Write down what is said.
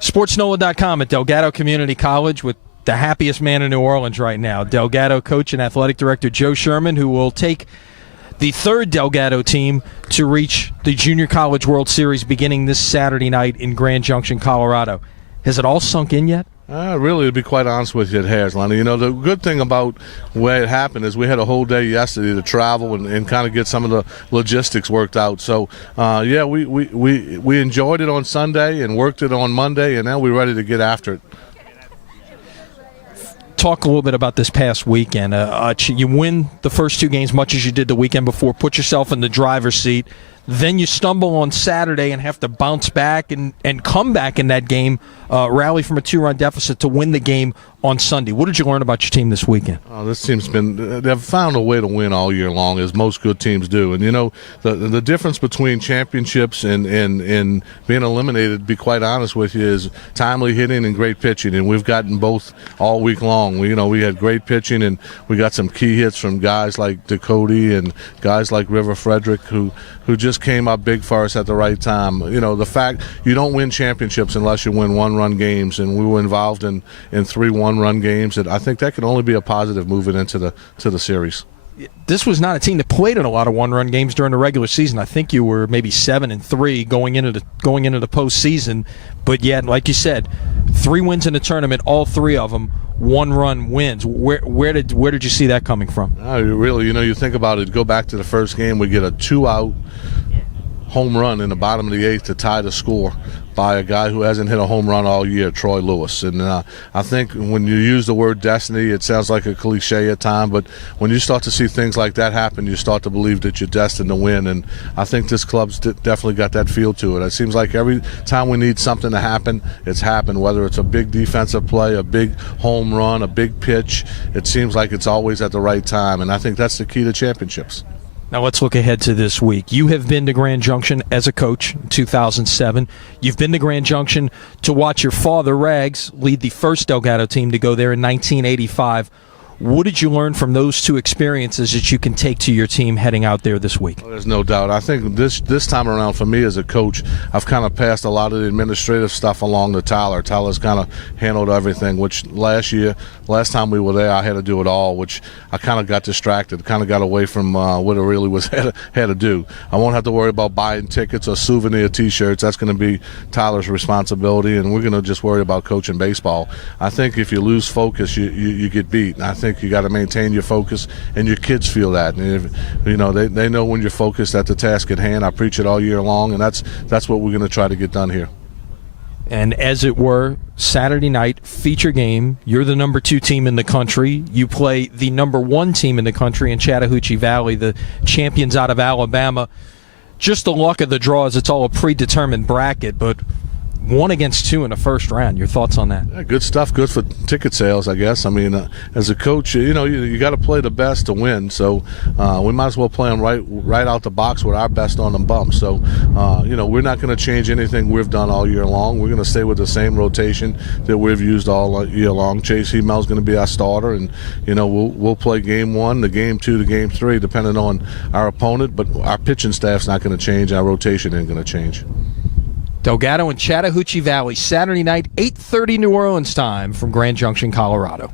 SportsNola.com at Delgado Community College with the happiest man in New Orleans right now, Delgado coach and athletic director Joe Scheuermann, who will take the third Delgado team to reach the Junior College World Series beginning this Saturday night in Grand Junction, Colorado. Has it all sunk in yet? Really, to be quite honest with you, it has, Lenny. You know, the good thing about where it happened is we had a whole day yesterday to travel and kind of get some of the logistics worked out. So, we enjoyed it on Sunday and worked it on Monday, and now we're ready to get after it. Talk a little bit about this past weekend. You win the first two games much as you did the weekend before, put yourself in the driver's seat. Then you stumble on Saturday and have to bounce back and come back in that game, rally from a 2-run deficit to win the game on Sunday. What did you learn about your team this weekend? This team's they've found a way to win all year long, as most good teams do. And, you know, the difference between championships and being eliminated, to be quite honest with you, is timely hitting and great pitching. And we've gotten both all week long. We had great pitching, and we got some key hits from guys like Delgado and guys like River Frederick who just came up big for us at the right time. You know, the fact you don't win championships unless you win one-run games, and we were involved in 3 one-run games. And I think that can only be a positive moving into the series. This was not a team that played in a lot of one-run games during the regular season. I think you were maybe 7-3 going into the postseason, but yet, like you said, 3 wins in the tournament, all 3 of them one-run wins. Where did you see that coming from? Really, you think about it. Go back to the first game, we get a 2-out home run in the bottom of the 8th to tie the score by a guy who hasn't hit a home run all year, Troy Lewis. And I think when you use the word destiny, it sounds like a cliche at times, but when you start to see things like that happen, you start to believe that you're destined to win. And I think this club's definitely got that feel to it. It seems like every time we need something to happen, it's happened, whether it's a big defensive play, a big home run, a big pitch. It seems like it's always at the right time, and I think that's the key to championships. Now let's look ahead to this week. You have been to Grand Junction as a coach in 2007. You've been to Grand Junction to watch your father, Rags, lead the first Delgado team to go there in 1985. What did you learn from those 2 experiences that you can take to your team heading out there this week? Well, there's no doubt. I think this time around for me as a coach, I've kind of passed a lot of the administrative stuff along to Tyler. Tyler's kind of handled everything, which last time we were there, I had to do it all, which I kind of got distracted, kind of got away from what it really was had to do. I won't have to worry about buying tickets or souvenir T-shirts. That's going to be Tyler's responsibility, and we're going to just worry about coaching baseball. I think if you lose focus, you get beat. And I think you got to maintain your focus, and your kids feel that. And they know when you're focused at the task at hand. I preach it all year long, and that's what we're going to try to get done here. And as it were, Saturday night feature game. You're the number 2 team in the country. You play the number 1 team in the country in Chattahoochee Valley, the champions out of Alabama. Just the luck of the draw is it's all a predetermined bracket, but 1 against 2 in the first round. Your thoughts on that? Yeah, good stuff. Good for ticket sales, I guess. I mean, as a coach, you got to play the best to win. So we might as well play them right out the box with our best on them bumps. So we're not going to change anything we've done all year long. We're going to stay with the same rotation that we've used all year long. Chase Hemel's going to be our starter, and we'll play game 1, the game 2, the game 3, depending on our opponent. But our pitching staff's not going to change. Our rotation ain't going to change. Delgado and Chattahoochee Valley, Saturday night, 8:30 New Orleans time from Grand Junction, Colorado.